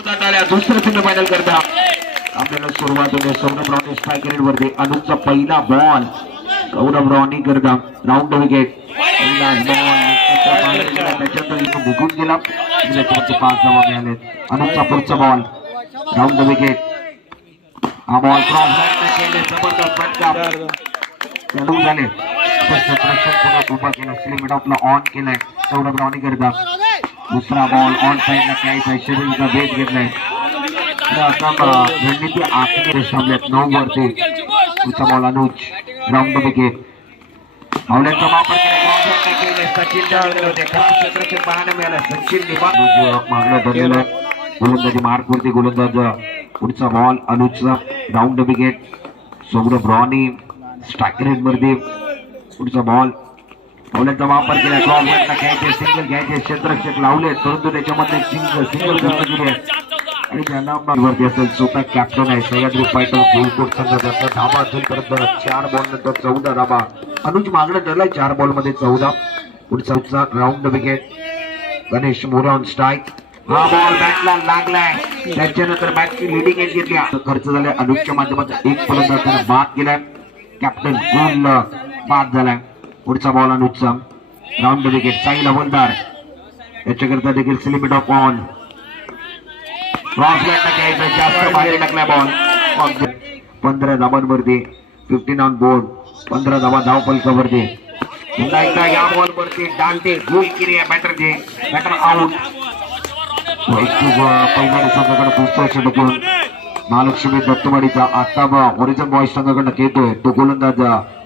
दुसरं semi final करता आपल्याला सुरुवात होते. सौरभ रावणे स्ट्राईक रेट वरती. अनुजचा पहिला बॉल सौरभ रावणे करता. Round wicket. पहिला बॉल त्याच्यानंतर निघून गेला. 5 धावा मिळाले. अनुजचा पुढचा बॉल राऊंड विकेट. हा बॉल क्रॉस केले. जबरदस्त फटका चालू झाले. उभा केला. स्लिमिट ऑफला ऑन केलाय सौरभ रावणे करता. दुसरा बॉल ऑन साइडला खेळायचा. शेड्यूलचा वेट घेतलाय. रणनीती आखणी सामन्यात 9 वरती. पुढचा बॉल अनुज राऊंड विकेट. मावल्यांचा वापर केला. सचिन होते. खराब क्षेत्ररक्षण पाहायला मिळालं. सचिन मागला धरलेला गोलंदाजी मार्क वरती गोलंदाज. पुढचा बॉल अनुजचा round wicket. Saurabh Rawane strike rate वरती. पुढचा बॉल मावल्यांचा वापर केला. क्रॉसला घ्यायचे. सिंगल घ्यायचे. क्षेत्ररक्षक लावले परंतु त्याच्यामध्ये सिंगल केली आहे. आणि ज्यांना वरती असेल स्वतः कॅप्टन आहे सह्याद्री फायटर गोलकोट संघाचा. धावा असेल परत 4 बॉल नंतर 14 धावा. अनुज मागणं ठरलाय 4 बॉल मध्ये 14. पुढचा round wicket. Ganesh More on strike. हा बॉल बॅटला लागलाय. त्याच्यानंतर बॅटची लिडिंग एज घेतली. खर्च झालाय अनुजच्या माध्यमातून. एक फलंदाज त्याने बाद केलाय. कॅप्टन गोल बाद झालाय. पुढचा बॉल अनुजचा राऊंड विकेट. साई हवलदार याच्याकरता देखील स्लिमिट ऑफ ऑन. क्रॉस बॅटला घ्यायचा. जास्त बाहेर टाकला बॉल. 15 धावांवरती. 15 on board. 15 धावा धाव फलकावरती. पुन्हा एकदा या बॉल वरती डालते गोल केली आहे बॅटरचे. Batter out. पहिल्या संघाकडे पुस्तक षटकून महालक्ष्मी दत्तवाडीचा आता ओरिजिन बॉयज संघाकडनं खेळतोय तो गोलंदाज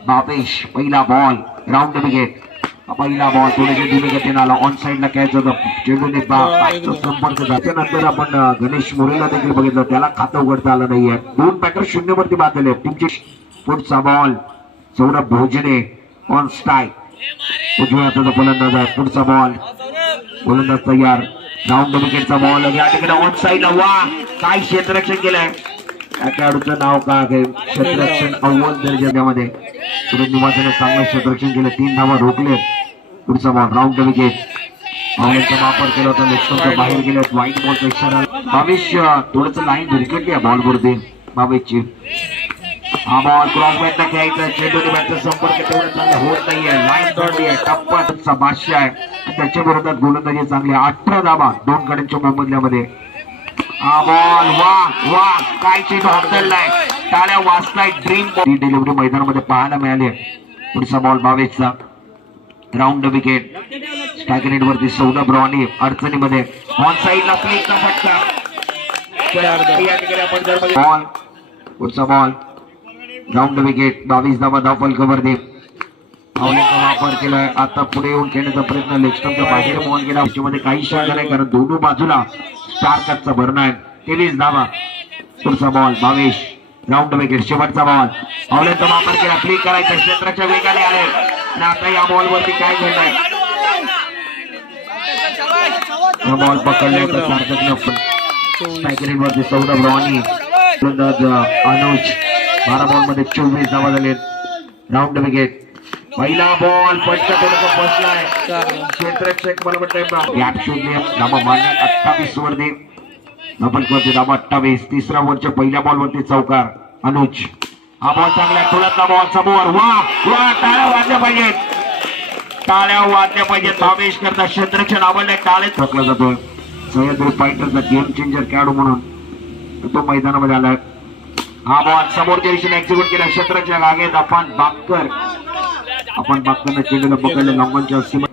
बाबेश. पहिला बॉल राऊंड विकेट. पहिला बॉल थोडेसे धीमे गतीने आला. ऑन साइडला कॅच होता. चेंडूने संपर्क. त्याच्यानंतर आपण गणेश मोरेला देखील बघितलं. त्याला खातं उघडता आलं नाहीये. 2 बॅटर 0 वरती बाद झाले टीमचे. पुढचा बॉल सौरभ भोजने ऑन स्ट्राईक. उजव्या हाताचा फलंदाज आहे. पुढचा बॉल गोलंदाज तयार. राऊंड विकेटचा बॉल या ठिकाणी ऑन साइडला. वा काय क्षेत्ररक्षण केलंय. त्या खेळाडूचं नाव काय आहे. क्षेत्ररक्षण अव्वल दर्जामध्ये. निवासाने चांगलं क्षेत्ररक्षण केलं. 3 धावा रोखले. पुढचा बॉल राऊंड विकेट. मावल्यांचा वापर केला होता. लेफ्ट बाहेर गेले. वाईट बॉलचा इशारा. बावीस थोडस लाईन भिरकटली आहे बॉल वरती बावीसची. हा बॉल क्रॉस बॅटला खेळायचा. चेंडूने बॅटचा संपर्क तेवढा चांगला होत नाहीये. लाईन तोडली आहे. टप्पा बादशाह आहे. त्याच्या विरोधात गोलंदाजी चांगली. 18 धावा 2 गड्यांच्या मोबदल्यामध्ये. हा बॉल वा वा काय चेंडू हाताळलाय. टाळ्या वाजताय. ड्रीम बॉल डिलिव्हरी मैदानामध्ये पाहायला मिळाली. पुढचा बॉल बावीसचा राऊंड विकेट. स्ट्राईक रेट वरती सौरभ रावणे अडचणीमध्ये. ऑन साइडला प्लेचा फटका. बॉल पुढचा बॉल राऊंड विकेट. 22 धावा धाव फलकावरती. मावल्यांचा वापर केलाय. आता पुढे येऊन खेळण्याचा प्रयत्न. लेगस्टमच्या बाहेर बॉल गेला. मध्ये काही शंका नाही कारण दोन्ही बाजूला स्टार कटचा भरणा आहे. 23 धावा. पुढचा बॉल 22 राऊंड विकेट. शेवटचा बॉल मावल्यांचा वापर केला. फ्लिक करायचा. क्षेत्राच्या वेगाने आले. आणि आता या बॉल वरती काय घडलंय. बॉल पकडल्यानंतर सार्थक स्ट्राईक रेट वरती सौरभ रावणे. अनुज 12 बॉल मध्ये 24 धावा झाले. Round wicket. पहिला बॉल फटका थोडासा बसलाय. क्षेत्ररक्षक मला म्हणतोय गॅप शोधले. धावा मारणे 28 वरती. नफलकरते धावा 28. तिसऱ्या ओव्हरच्या पहिल्या बॉल वरती चौकार अनुज. हा बॉल चांगला. थोडासा बॉल समोर. वा वा टाळ्या वाजल्या पाहिजेत. टाळ्या वाजल्या पाहिजेत. भावेश करता क्षेत्ररक्षण आवडलंय. टाळे थकला जातोय. सह्याद्री फायटरचा गेम चेंजर खेळाडू म्हणून तो मैदानामध्ये आलाय. हा बॉल समोरच्या दिशेने एक्झिक्यूट केला. क्षेत्ररक्षक आगे आपण बाकर. आपण बागताना चेंडूला पकडले लॉंगॉनच्या सीमा.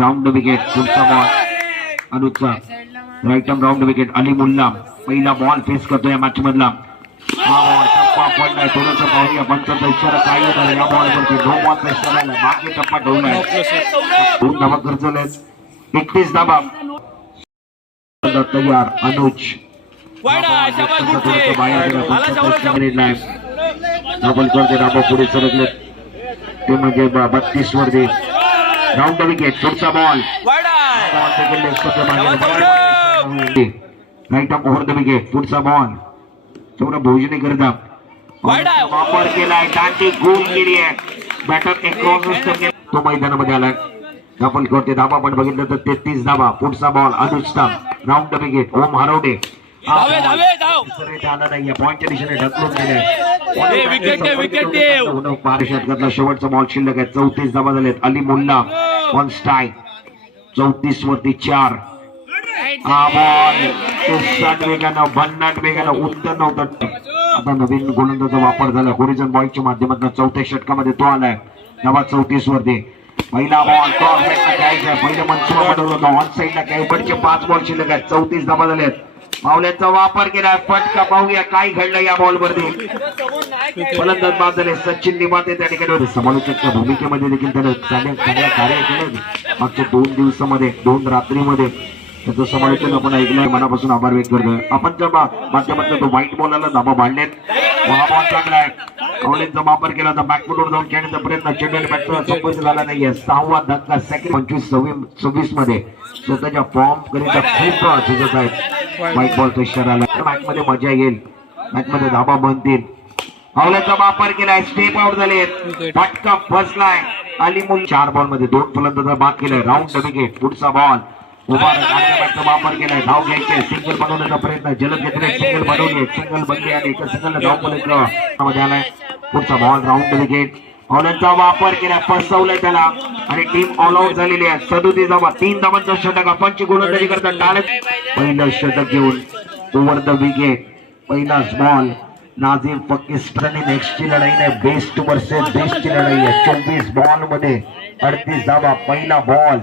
Round wicket. पुढचा बॉल अनुजचा right arm round wicket. Ali Mulla पहिला बॉल फेस करतो या मॅच मधला. हा बॉल टप्पा पडलाय. थोडंसं पाहूया. पंचाचा इशारा काय होता या बॉल वरती. 2 बॉलचा इशारा आला. बाकी टप्पा ठेवलाय. 2 धावा खर्चले. 31 धावा तयार अनुज. डबल करते. धावा पुढे सरकले ते म्हणजे 32 वरती. Round wicket. पुढचा ball right off over the wicket. पुढचा बॉल सौरभ भोजने करता वापर केलाय. दांडी गोल केली आहे. बॅटर एक क्रॉस तो मैदानामध्ये आलाय. डबल करते. धावा पण बघितलं तर 33 धावा. पुढचा बॉल अनुजचा राऊंड विकेट. ओम हरवडे धावे धावे धाव आला नाहीये पॉईंटच्या दिशेने ढकलून विकेट देव. बारा षटकातला शेवटचा बॉल शिल्लक आहे. 34 धावा झालेत. Ali Mulla one strike. 34 वरती 4. हा बॉल 60 वेगानं 52 वेगानं उत्तर नव्हतं. आता नवीन गोलंदाजाचा वापर झाला होरिझन बॉयच्या माध्यमातून. 4थ्या षटकामध्ये तो आलाय. धावा 34 वरती. पहिला बॉल क्रॉस घ्यायचा. पहिलं मनसुबा बनवलं होतं ऑन साईडला. कॅबर्डचे 5 बॉल शिल्लक आहेत. 34 धावा झालेत. मावल्यांचा वापर केलाय. फटका पाहूया काय घडलं या बॉल वरती. फलंदाज बाद झाले. सचिन निमाते त्या ठिकाणी होते. समालोचकच्या भूमिकेमध्ये देखील त्याने चांगले कार्य केले. मागच्या 2 दिवसामध्ये 2 रात्रीमध्ये त्याचं समालोचन आपण ऐकलंय. मनापासून आभार व्यक्त करतोय. आपण ज्या माध्यमातून तो व्हाईट बॉलला धाबा बांधलेत. हा बॉल चांगला आहे. मावल्यांचा वापर केला होता. बॅकफुटवर जाऊन खेळण्याचा प्रयत्न चेंडूने बॅटला संपर्क झाला नाहीये. 6वा धक्का सेकंड 25-26 मध्ये स्वतःच्या फॉर्म करिता खूप झुजत आहेत. व्हाईट बॉलचा इशारा आला. मॅच मध्ये मजा येईल. मॅच मध्ये धाबा बनतील. मावल्यांचा वापर केलाय. स्टेप आउट झाले. फटका फसलाय. अलीमुल 4 बॉल मध्ये 2 फलंदाज बाद केलाय. Round wicket. पुढचा बॉल मुबारक वापर केलाय. धाव घ्यायचे. सिंगल बनवण्याचा प्रयत्न. जलद घेतले. सिंगल बनवले. सिंगल बनले आणि एका सिंगल धाव मध्ये आलाय. पुढचा बॉल राऊंड विकेट. ऑलचा वापर केला. फसवलंय त्याला आणि टीम ऑल आउट झालेली आहे. 37 धावा. 3 धावांचा षटक. आपणची गोलंदाजी करतात. पहिलं षटक घेऊन ओव्हर द विकेट. पहिलाच बॉल. नाझीम पाकिस्तानी नेक्स्टची लढाई नाही. बेस्ट वर्सेस बेस्टची लढाई आहे. 24 बॉल मध्ये 38 धावा. पहिला ball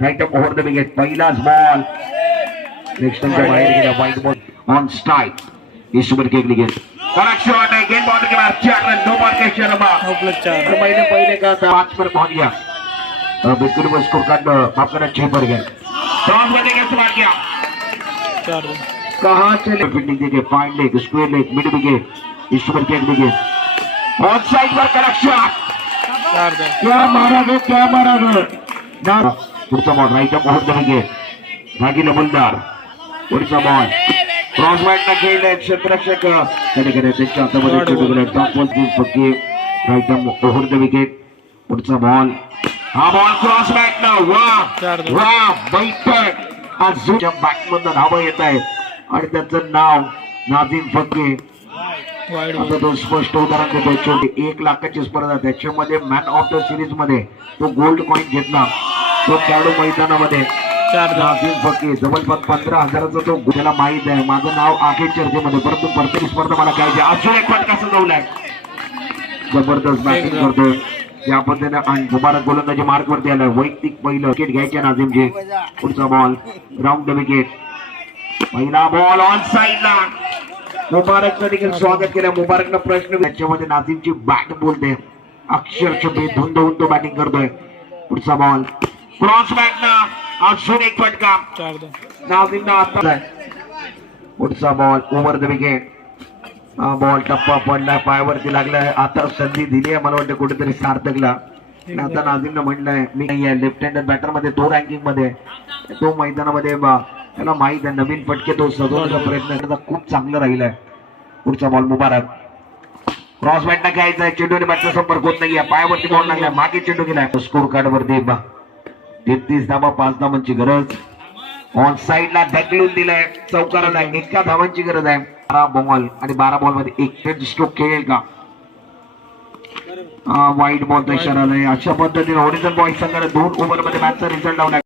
right up over the wicket. पहिलाच बॉल नेक्स्टच्या बाहेर गेला. White ball on strike. Ishwar Kekli get. Correct shot है. गेंद बॉल के बाद 4 रन. नो बॉल के शर्मा पहले का 5 पर पहुंच गया. बिल्कुल वो स्कोर कार्ड माफ करना 6 पर गया. क्रॉस करने का सवाल किया. कहां चले फील्डिंग देके. Fine leg square leg mid wicket. Ishwar Kekli get on side पर करेक्ट शॉट. क्या मारा गया. पुढचा ball right up over the wicket. भागी लबलदार. पुढचा बॉल क्रॉस बॅटला खेळले. क्षेत्ररक्षक त्यांच्या हातामध्ये चेंडू टॉप बॉल पक्की right up over the wicket. पुढचा बॉल. हा बॉल क्रॉस बॅटला. वा बैठक अजून बॅटमधून धावा येत आहे आणि त्याचं नाव नाझीम फक्के. आता तो स्पष्ट उदाहरण देतो. छोटी 1 लाखाची स्पर्धा. त्याच्यामध्ये मॅन ऑफ द सिरीज मध्ये तो गोल्ड कॉईन घेतला. तो खेळाडू मैदानामध्ये नाझीम फक्के जवळपास 15,000चा तो. त्याला माहित आहे माझं नाव आहे चर्चेमध्ये, परंतु प्रत्येक स्पर्धा मला काय अजून एक फटका सजवलाय. जबरदस्त बॅटिंग करतोय या पद्धतीने आणि मुबारक गोलंदाजी मार्क वरती आलाय. वैयक्तिक पहिलं विकेट घ्यायचे नाझीमचे. पुढचा बॉल राऊंड द विकेट. पहिला बॉल ऑन साईडला. मुबारकचं देखील स्वागत केलं. मुबारकनं प्रश्न त्याच्यामध्ये नाझीमची बॅट बोलते. अक्षरशः बेधुंद होऊन तो बॅटिंग करतोय. पुढचा बॉल क्रॉस बॅटनं अजून एक फटका नाझीमनं आता. पुढचा बॉल ओव्हर द विकेट. हा बॉल टप्पा पडलाय. पायावरती लागलाय. आता संधी दिली आहे मला वाटतं कुठेतरी सार्थकला. आता नाझीमनं म्हणलंय मी नाही आहे लेफ्ट हँडर बॅटर मध्ये तो रँकिंग मध्ये तो मैदानामध्ये त्याला माहित आहे नवीन फटके तो सजवण्याचा प्रयत्न करता खूप चांगलं राहिलाय. पुढचा बॉल मुबारक. क्रॉस बॅटला घ्यायचा. चेंडूने बॅटचा संपर्क होत नाहीये. पायावरती बॉल लागलाय. मागे चेंडू गेलाय. स्कोर कार्ड वरती 33 धावा. 5 धावांची गरज. ऑन साईडला ढकलून दिलाय. चौकाराला 1 धावांची गरज आहे. 12 बॉल आणि 12 बॉल मध्ये 1 स्ट्रोक खेळेल का. व्हाईट बॉलचा इशारा आलाय. अशा पद्धतीने होरिझन बॉयज संघाने 2 ओव्हर मध्ये मॅचचा रिझल्ट लावलाय.